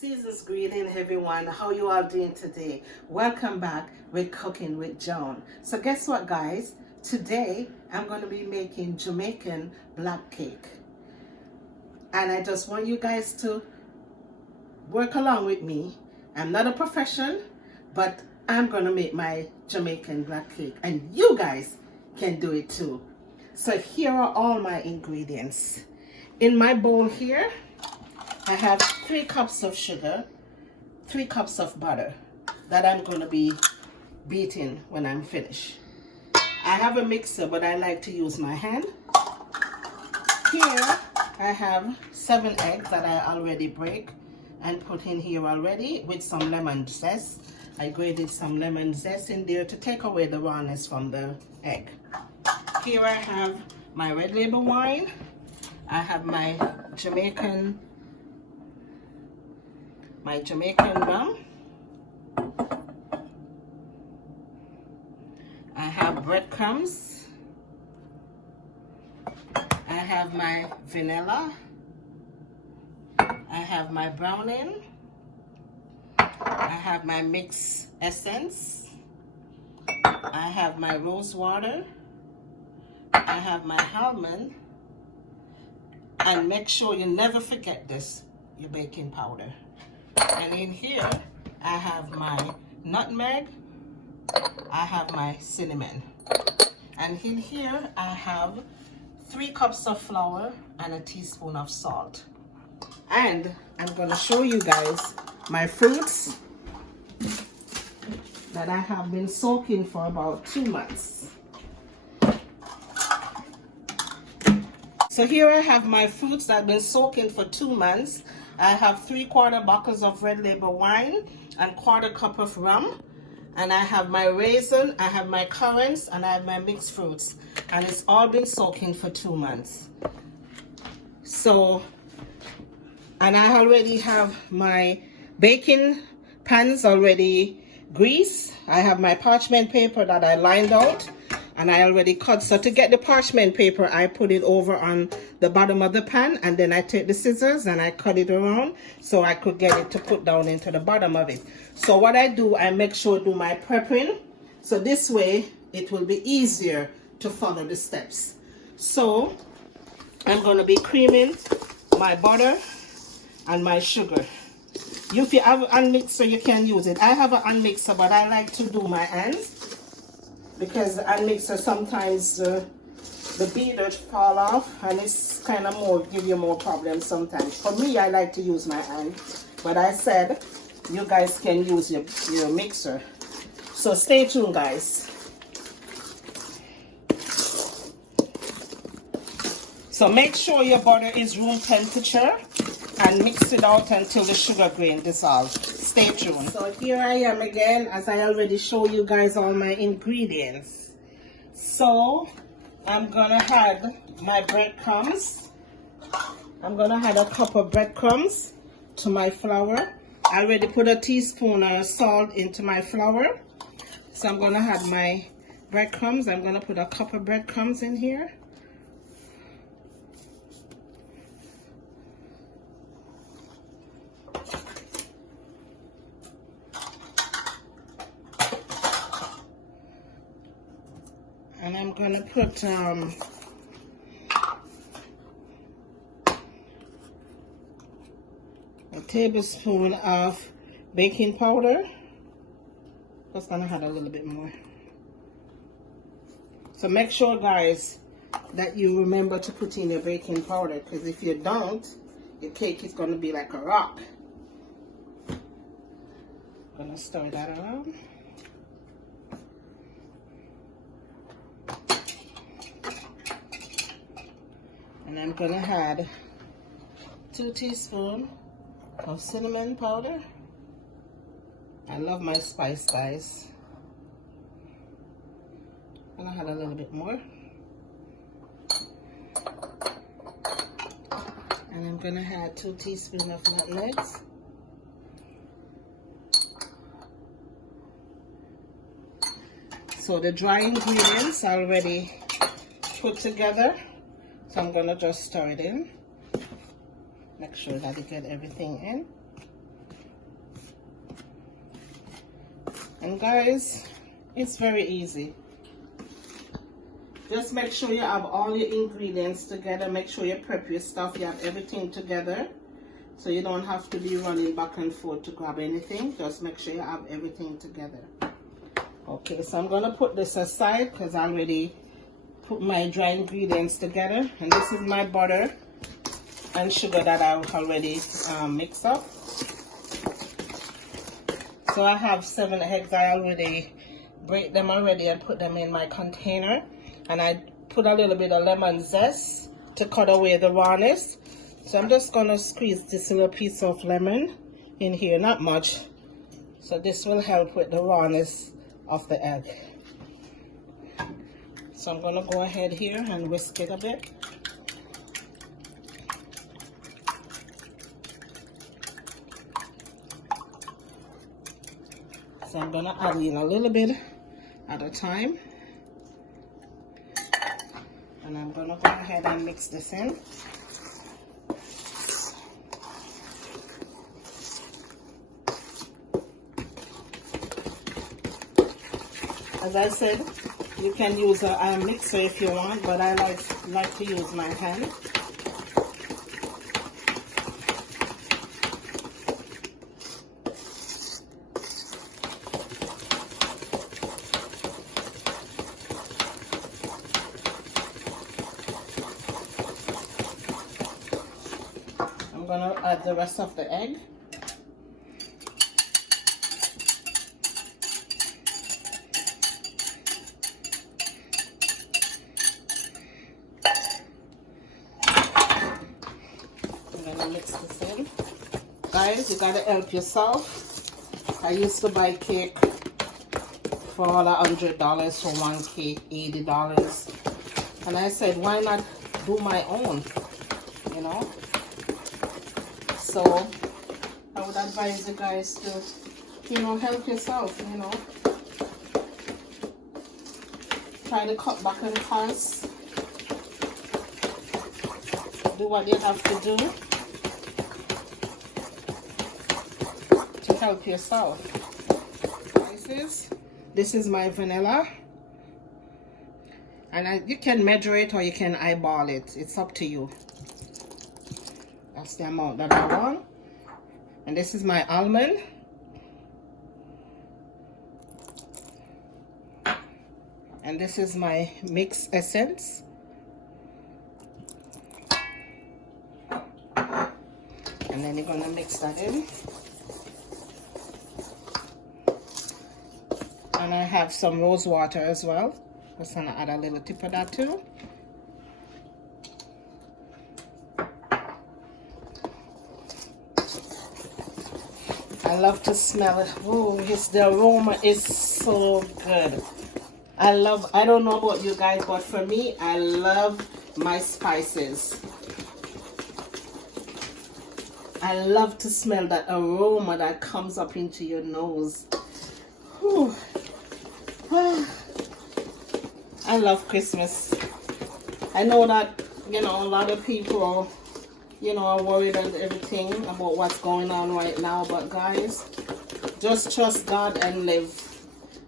Seasons greeting everyone. How you all doing today? Welcome back with Cooking with Joan. So guess what, guys? Today I'm going to be making Jamaican black cake. And I just want you guys to work along with me. I'm not a professional, but I'm going to make my Jamaican black cake. And you guys can do it too. So here are all my ingredients. In my bowl here, I have 3 cups of sugar, 3 cups of butter that I'm going to be beating when I'm finished. I have a mixer, but I like to use my hand. Here I have 7 eggs that I already break and put in here already with some lemon zest. I grated some lemon zest in there to take away the rawness from the egg. Here I have my red label wine. I have my Jamaican rum. I have breadcrumbs. I have my vanilla. I have my browning. I have my mixed essence. I have my rose water. I have my almond. And make sure you never forget this, your baking powder. And in here, I have my nutmeg, I have my cinnamon. And in here, I have 3 cups of flour and a teaspoon of salt. And I'm gonna show you guys my fruits that I have been soaking for about 2 months. So here I have my fruits that have been soaking for 2 months. I have 3/4 bottles of red label wine and 1/4 cup of rum. And I have my raisin, I have my currants, and I have my mixed fruits. And it's all been soaking for 2 months. So, and I already have my baking pans already greased. I have my parchment paper that I lined out. And I already cut. So to get the parchment paper, I put it over on the bottom of the pan, and then I take the scissors and I cut it around so I could get it to put down into the bottom of it. So what I do, I make sure to do my prepping, so this way it will be easier to follow the steps. So I'm going to be creaming my butter and my sugar. If you have an unmixer, you can use it. I have an unmixer, but I like to do my hands, because the unmixer sometimes the beaters fall off, and it's kind of more, give you more problems sometimes. For me, I like to use my hand, but I said you guys can use your mixer. So stay tuned, guys. So make sure your butter is room temperature and mix it out until the sugar grain dissolves. Stay tuned. So here I am again, as I already showed you guys all my ingredients. So I'm gonna add my breadcrumbs. I'm gonna add a cup of breadcrumbs to my flour. I already put a teaspoon of salt into my flour. So I'm gonna add my breadcrumbs. I'm gonna put a cup of breadcrumbs in here. And I'm going to put a tablespoon of baking powder. Just going to add a little bit more. So make sure, guys, that you remember to put in your baking powder, because if you don't, your cake is going to be like a rock. I'm going to stir that around. And I'm going to add 2 teaspoons of cinnamon powder. I love my spice, guys. I'm going to add a little bit more. And I'm going to add 2 teaspoons of nutmegs. So the dry ingredients are already put together. So I'm going to just stir it in. Make sure that you get everything in. And guys, it's very easy. Just make sure you have all your ingredients together. Make sure you prep your stuff. You have everything together. So you don't have to be running back and forth to grab anything. Just make sure you have everything together. Okay, so I'm going to put this aside because I already put my dry ingredients together. And this is my butter and sugar that I already mixed up. So I have 7 eggs. I already break them already and put them in my container. And I put a little bit of lemon zest to cut away the rawness. So I'm just going to squeeze this little piece of lemon in here, not much. So this will help with the rawness of the egg. So I'm going to go ahead here and whisk it a bit. So I'm going to add in a little bit at a time. And I'm going to go ahead and mix this in. As I said, you can use a mixer if you want, but I like to use my hand. I'm going to add the rest of the egg. Mix this in. Guys, you gotta help yourself. I used to buy cake for all $100 for one cake, $80. And I said, why not do my own? You know? So I would advise you guys to, you know, help yourself, you know. Try to cut back on costs. Do what you have to do to help yourself. This is my vanilla, and you can measure it or you can eyeball it. It's up to you. That's the amount that I want. And this is my almond. And this is my mixed essence. And then you're going to mix that in. And I have some rose water as well. Just going to add a little tip of that too. I love to smell it. Oh, the aroma is so good. I don't know about you guys, but for me, I love my spices. I love to smell that aroma that comes up into your nose. Whew. I love Christmas. I know that, you know, a lot of people, you know, are worried and everything about what's going on right now. But guys, just trust God and live.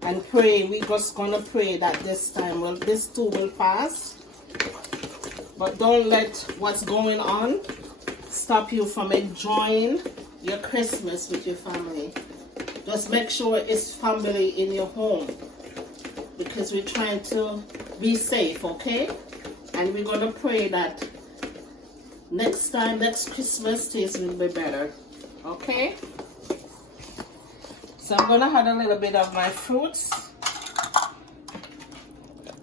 And pray. We're just going to pray that this time, well, this too will pass. But don't let what's going on stop you from enjoying your Christmas with your family. Just make sure it's family in your home, because we're trying to be safe, okay? And we're going to pray that next time, next Christmas, things will be better, okay? So I'm going to add a little bit of my fruits.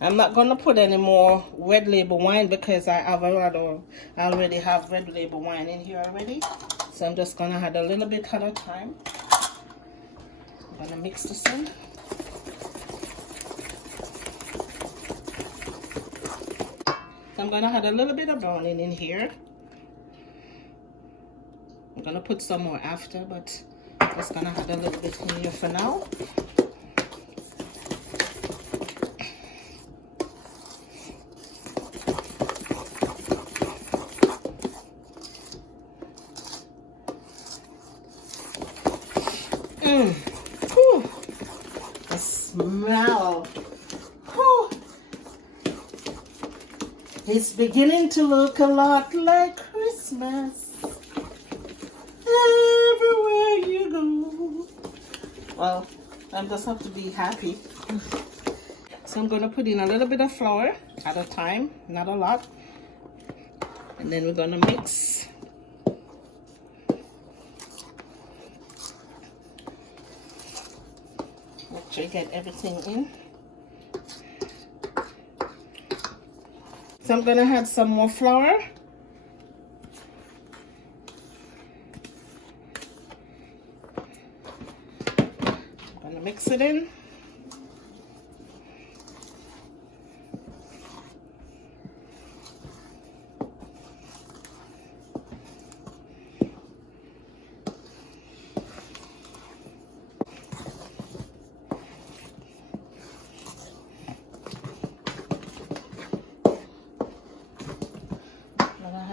I'm not going to put any more red label wine because I already have red label wine in here already. So I'm just going to add a little bit at a time. I'm going to mix this in. So I'm going to add a little bit of browning in here. I'm going to put some more after, but just going to add a little bit in here for now. It's beginning to look a lot like Christmas everywhere you go. Well, I just have to be happy. So I'm going to put in a little bit of flour at a time, not a lot. And then we're going to mix. Make sure you get everything in. So I'm going to add some more flour. I'm going to mix it in.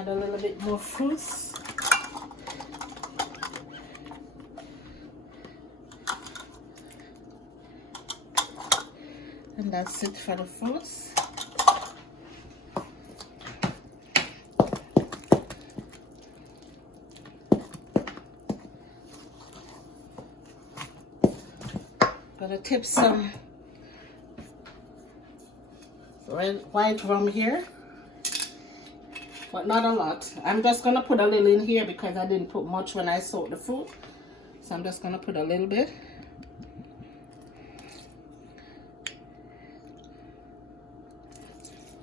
A little bit more fruits. And that's it for the fruits. Gonna tip some white rum here. But not a lot. I'm just going to put a little in here because I didn't put much when I soaked the fruit. So I'm just going to put a little bit.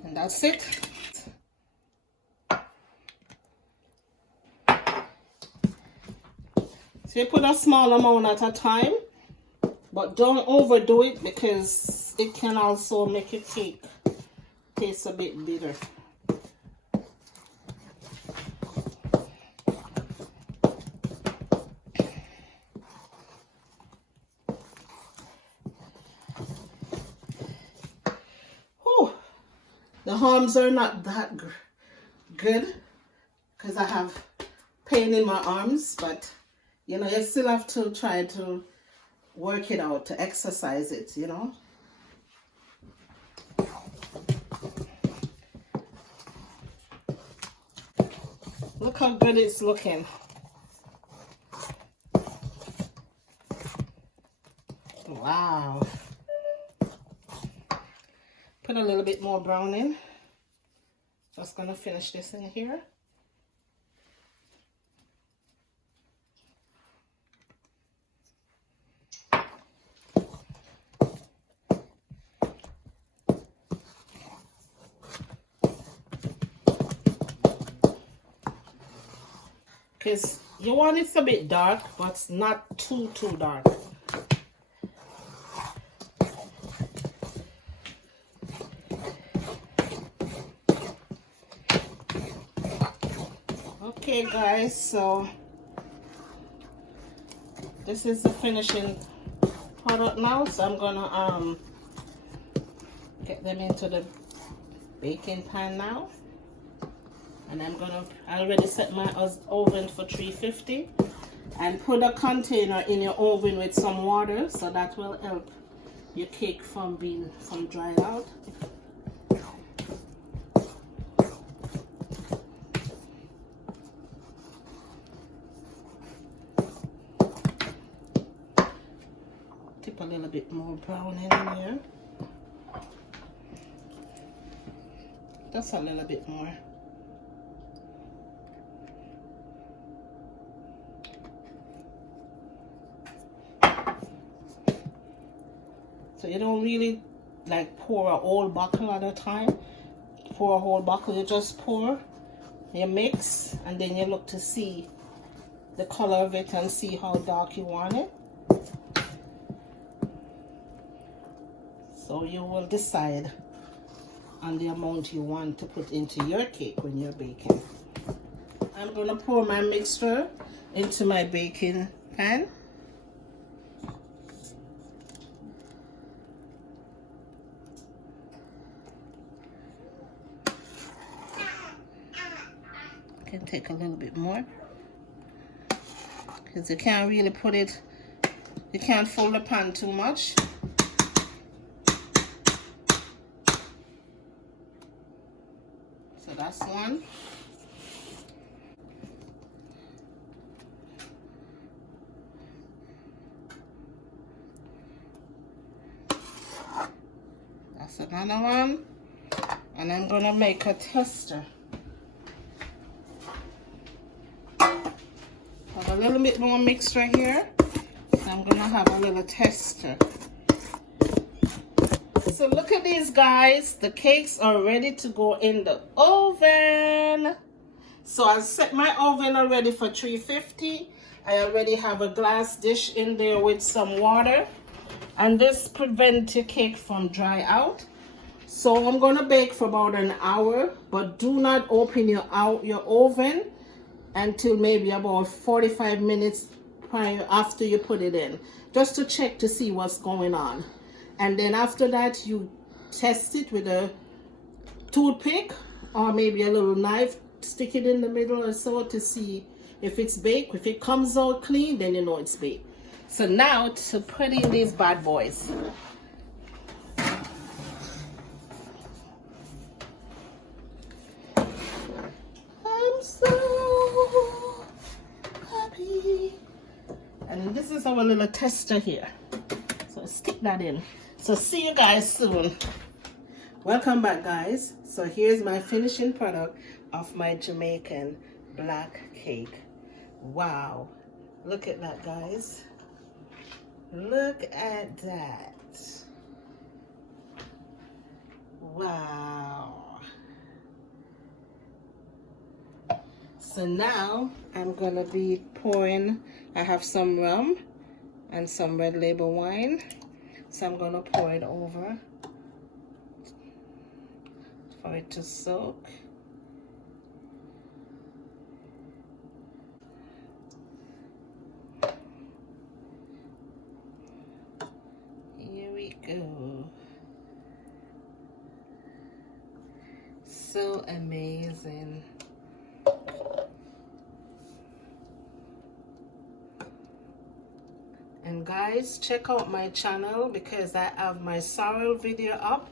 And that's it. So you put a small amount at a time. But don't overdo it because it can also make your cake taste a bit bitter. The arms are not that good because I have pain in my arms, but you know, you still have to try to work it out, to exercise it, you know. Look how good it's looking. Wow. Put a little bit more brown in. Just gonna finish this in here. Because you want it a bit dark, but not too dark. Okay guys, so this is the finishing product now. So I'm gonna get them into the baking pan now, and I already set my oven for 350, and put a container in your oven with some water, so that will help your cake from drying out. Tip a little bit more brown in here. Just a little bit more. So you don't really like pour a whole bottle at a time. Pour a whole bottle, you just pour, you mix, and then you look to see the color of it and see how dark you want it. So you will decide on the amount you want to put into your cake when you're baking. I'm going to pour my mixture into my baking pan. I can take a little bit more because you can't really put it, you can't fold the pan too much. one. That's another one. And I'm gonna make a tester. Have a little bit more mixture here. So I'm gonna have a little tester. So look at these, guys. The cakes are ready to go in the oven. So I set my oven already for 350. I already have a glass dish in there with some water. And this prevents your cake from dry out. So I'm gonna bake for about an hour, but do not open your oven until maybe about 45 minutes prior after you put it in, just to check to see what's going on. And then after that, you test it with a toothpick or maybe a little knife, stick it in the middle or so to see if it's baked. If it comes out clean, then you know it's baked. So now to put in these bad boys. I'm so happy. And this is our little tester here. So stick that in. So see you guys soon. Welcome back, guys. So here's my finishing product of my Jamaican black cake. Wow. Look at that, guys. Look at that. Wow. So now I'm gonna be pouring, I have some rum and some red label wine. So I'm gonna pour it over for it to soak. Here we go. So amazing. And guys, check out my channel because I have my sorrel video up.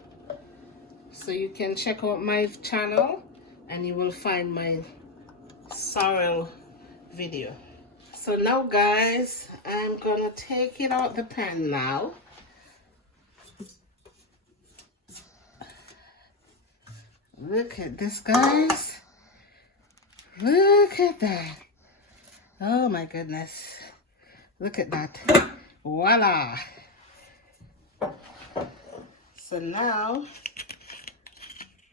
So you can check out my channel and you will find my sorrel video. So now, guys, I'm gonna take it out the pan now. Look at this, guys. Look at that. Oh my goodness. Look at that. Voila. So now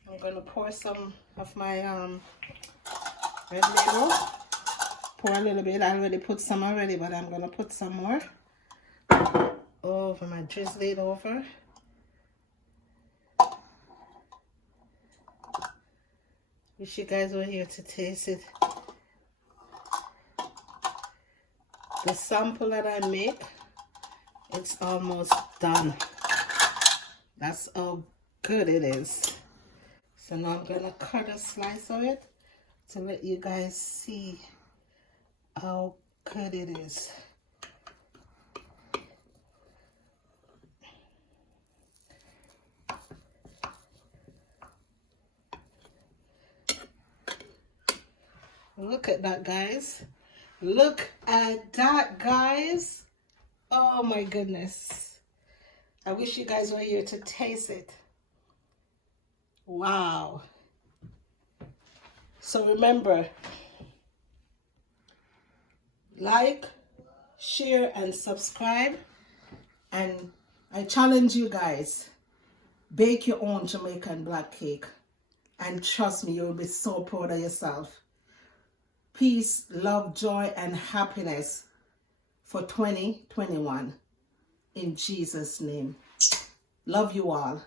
I'm gonna pour some of my red label. Pour a little bit. I already put some already, but I'm gonna put some more over my drizzle it over. Wish you guys were here to taste it. The sample that I make, it's almost done. That's how good it is. So now I'm gonna cut a slice of it to let you guys see how good it is. Look at that, guys. Look at that, guys. Oh my goodness. I wish you guys were here to taste it. Wow. So remember, like, share, and subscribe. And I challenge you guys, bake your own Jamaican black cake. And trust me, you'll be so proud of yourself. Peace, love, joy, and happiness for 2021. In Jesus' name. Love you all.